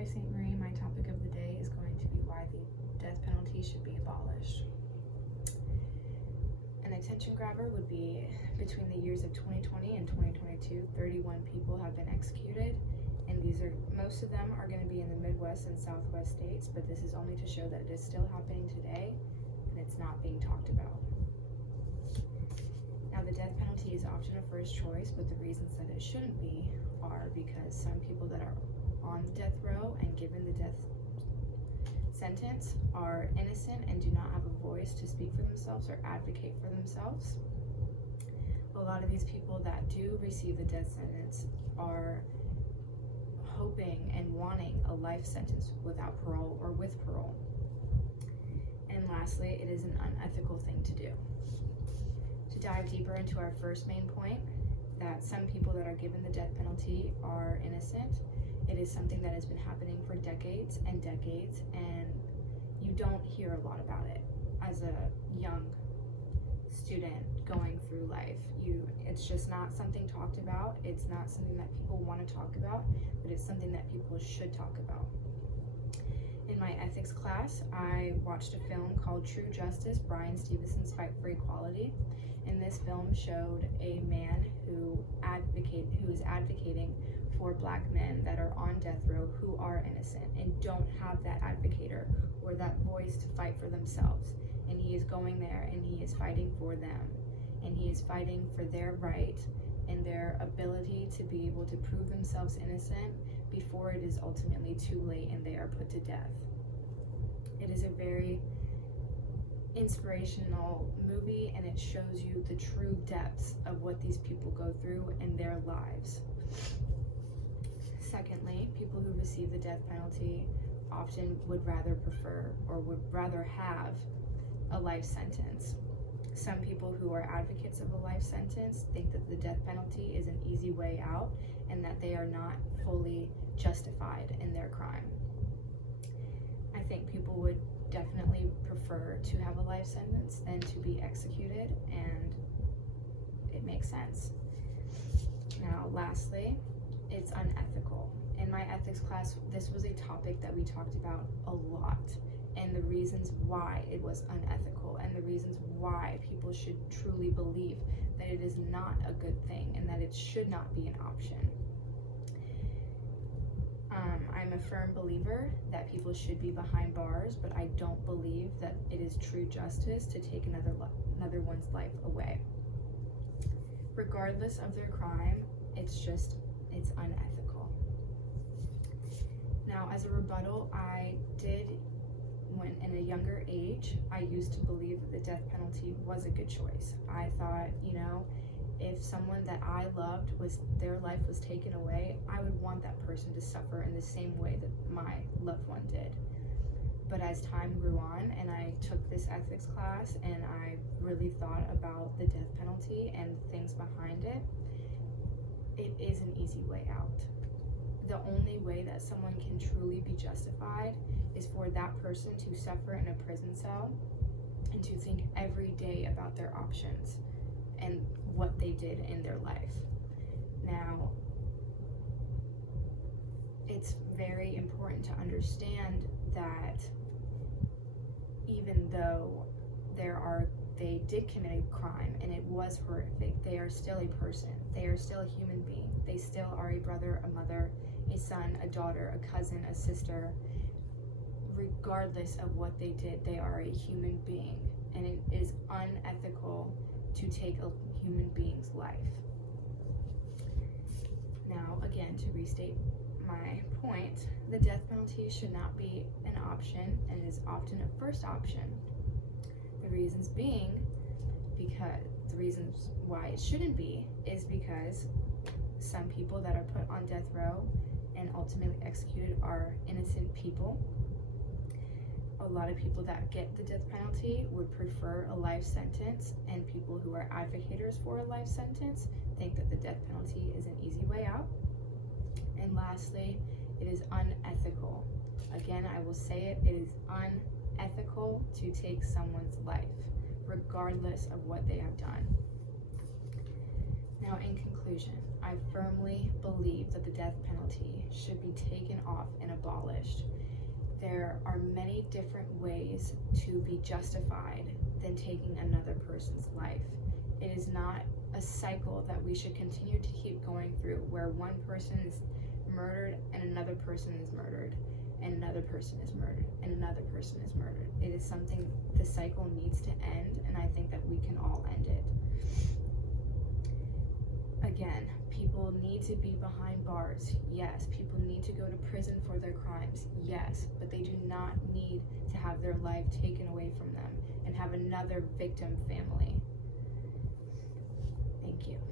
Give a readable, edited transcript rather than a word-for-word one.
Mary St. Marie. My topic of the day is going to be why the death penalty should be abolished. An attention grabber would be between the years of 2020 and 2022, 31 people have been executed, and most of them are going to be in the Midwest and Southwest states, but this is only to show that it is still happening today and it's not being talked about. Now, the death penalty is often a first choice, but the reasons that it shouldn't be are because some people that are on the death row and given the death sentence are innocent and do not have a voice to speak for themselves or advocate for themselves. A lot of these people that do receive the death sentence are hoping and wanting a life sentence without parole or with parole. And lastly, it is an unethical thing to do. To dive deeper into our first main point, that some people that are given the death penalty are innocent. It is something that has been happening for decades and decades, and you don't hear a lot about it as a young student going through life. It's just not something talked about. It's not something that people want to talk about, but it's something that people should talk about. In my ethics class, I watched a film called True Justice, Bryan Stevenson's Fight for Equality. And this film showed a man who is advocating for Black men that are on death row who are innocent and don't have that advocator or that voice to fight for themselves. And he is going there and he is fighting for them. And he is fighting for their right and their ability to be able to prove themselves innocent before it is ultimately too late and they are put to death. It is a very inspirational movie, and it shows you the true depths of what these people go through in their lives. Secondly, people who receive the death penalty often would rather prefer or would rather have a life sentence. Some people who are advocates of a life sentence think that the death penalty is an easy way out and that they are not fully justified in their crime. I think people would definitely prefer to have a life sentence than to be executed, and it makes sense. Now, lastly, it's unethical. In my ethics class, this was a topic that we talked about a lot, and the reasons why it was unethical and the reasons why people should truly believe that it is not a good thing and that it should not be an option. I'm a firm believer that people should be behind bars, but I don't believe that it is true justice to take another one's life away. Regardless of their crime, it's unethical. Now, as a rebuttal, when in a younger age, I used to believe that the death penalty was a good choice. I thought, if someone that I loved their life was taken away, I would want that person to suffer in the same way that my loved one did. But as time grew on and I took this ethics class and I really thought about the death penalty and the things behind it, it is an easy way out. The only way that someone can truly be justified is for that person to suffer in a prison cell and to think every day about their options and what they did in their life. Now, it's very important to understand that even though they did commit a crime and it was horrific, they are still a person. They are still a human being. They still are a brother, a mother, a son, a daughter, a cousin, a sister. Regardless of what they did, they are a human being, and it is unethical to take a human being's life. Now, again, to restate my point, the death penalty should not be an option and is often a first option. The reasons why it shouldn't be is because some people that are put on death row and ultimately executed are innocent people. A lot of people that get the death penalty would prefer a life sentence, and people who are advocates for a life sentence think that the death penalty is an easy way out. And lastly, it is unethical. Again, I will say it is unethical to take someone's life, regardless of what they have done. Now, in conclusion, I firmly believe that the death penalty should be taken off and abolished. There are many different ways to be justified than taking another person's life. It is not a cycle that we should continue to keep going through, where one person is murdered and another person is murdered and another person is murdered and another person is murdered. It is something, the cycle needs to end, and I think that we can all end it. Again, people need to be behind bars, yes. People need to go to prison for their crimes, yes. But they do not need to have their life taken away from them and have another victim family. Thank you.